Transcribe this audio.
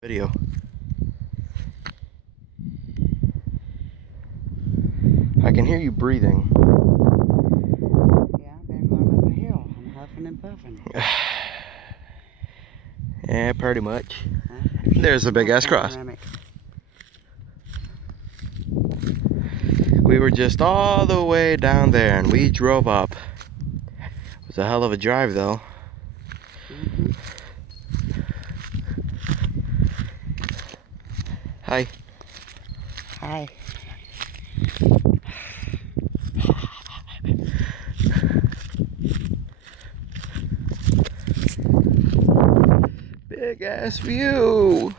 Video. I can hear you breathing. Yeah, I've been going up a hill. I'm huffing and puffing. Yeah, pretty much. Huh? There's a big ass cross. Panoramic. We were just all the way down there and we drove up. It was a hell of a drive though. Mm-hmm. Hi. Hi. Big ass view.